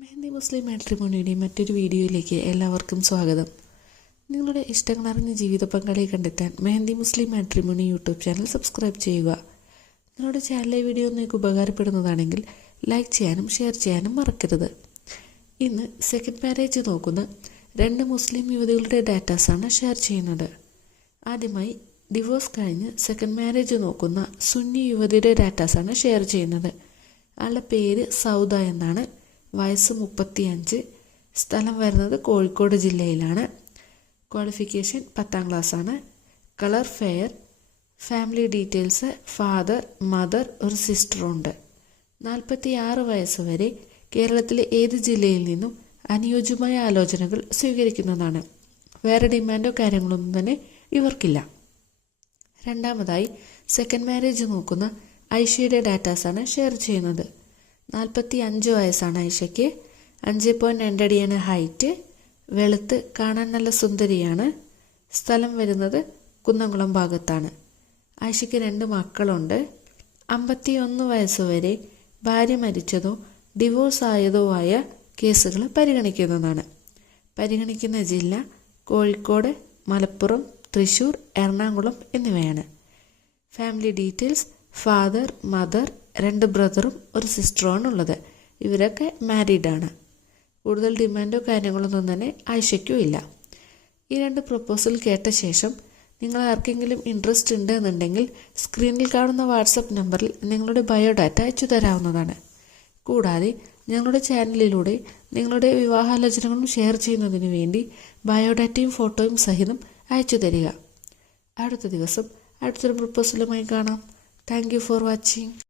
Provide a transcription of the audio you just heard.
മെഹന്തി മുസ്ലിം മാട്രിമോണിയുടെ മറ്റൊരു വീഡിയോയിലേക്ക് എല്ലാവർക്കും സ്വാഗതം. നിങ്ങളുടെ ഇഷ്ടങ്ങൾ അറിഞ്ഞ ജീവിത പങ്കാളിയെ കണ്ടെത്താൻ Mehandi Muslim matrimony YouTube channel subscribe ചെയ്യുക. നിങ്ങളുടെ ചാനലിലെ വീഡിയോ നിങ്ങൾക്ക് ഉപകാരപ്പെടുന്നതാണെങ്കിൽ ലൈക്ക് ചെയ്യാനും ഷെയർ ചെയ്യാനും മറക്കരുത്. ഇന്ന് സെക്കൻഡ് മാരേജ് നോക്കുന്ന രണ്ട് മുസ്ലിം യുവതികളുടെ ഡാറ്റാസാണ് ഷെയർ ചെയ്യുന്നത്. ആദ്യമായി ഡിവോഴ്സ് കഴിഞ്ഞ് സെക്കൻഡ് മാരേജ് നോക്കുന്ന സുന്നി യുവതിയുടെ ഡാറ്റാസാണ് ഷെയർ ചെയ്യുന്നത്. ആളുടെ പേര് സൗദ എന്നാണ്. വയസ്സ് മുപ്പത്തിയഞ്ച്. സ്ഥലം വരുന്നത് കോഴിക്കോട് ജില്ലയിലാണ്. ക്വാളിഫിക്കേഷൻ പത്താം ആണ്. Colour fair family details father mother ഒരു സിസ്റ്ററുണ്ട് നാൽപ്പത്തി ആറ് വയസ്സ് വരെ കേരളത്തിലെ ഏത് ജില്ലയിൽ നിന്നും അനുയോജ്യമായ ആലോചനകൾ സ്വീകരിക്കുന്നതാണ്. വേറെ ഡിമാൻഡോ കാര്യങ്ങളൊന്നും തന്നെ ഇവർക്കില്ല. രണ്ടാമതായി സെക്കൻഡ് മാരേജ് നോക്കുന്ന ഐഷയുടെ ഡാറ്റാസാണ് ഷെയർ ചെയ്യുന്നത്. നാൽപ്പത്തി അഞ്ച് വയസ്സാണ് ഐഷയ്ക്ക്. അഞ്ച് പോയിന്റ് രണ്ടടിയാണ് ഹൈറ്റ് വെളുത്ത് കാണാൻ നല്ല സുന്ദരിയാണ്. സ്ഥലം വരുന്നത് കുന്നംകുളം ഭാഗത്താണ്. ആയിഷയ്ക്ക് രണ്ട് മക്കളുണ്ട്. അമ്പത്തി ഒന്ന് വയസ്സ് വരെ ഭാര്യ മരിച്ചതോ ഡിവോഴ്സ് ആയതോ ആയ കേസുകൾ പരിഗണിക്കുന്നതാണ്. പരിഗണിക്കുന്ന ജില്ല കോഴിക്കോട് മലപ്പുറം തൃശൂർ എറണാകുളം എന്നിവയാണ്. ഫാമിലി ഡീറ്റെയിൽസ് ഫാദർ മദർ രണ്ട് ബ്രദറും ഒരു സിസ്റ്ററുമാണ് ഉള്ളത് ഇവരൊക്കെ മാരീഡാണ്. കൂടുതൽ ഡിമാൻഡോ കാര്യങ്ങളൊന്നും തന്നെ ആയിഷയ്ക്കും ഇല്ല. ഈ രണ്ട് പ്രപ്പോസൽ കേട്ട ശേഷം നിങ്ങൾ ആർക്കെങ്കിലും ഇൻട്രസ്റ്റ് ഉണ്ട് എന്നുണ്ടെങ്കിൽ സ്ക്രീനിൽ കാണുന്ന വാട്സപ്പ് നമ്പറിൽ നിങ്ങളുടെ ബയോഡാറ്റ അയച്ചു തരാവുന്നതാണ്. കൂടാതെ ഞങ്ങളുടെ ചാനലിലൂടെ നിങ്ങളുടെ വിവാഹാലോചനകളും ഷെയർ ചെയ്യുന്നതിന് വേണ്ടി ബയോഡാറ്റയും ഫോട്ടോയും സഹിതം അയച്ചു തരിക. അടുത്ത ദിവസം അടുത്തൊരു പ്രപ്പോസലുമായി കാണാം. Thank for watching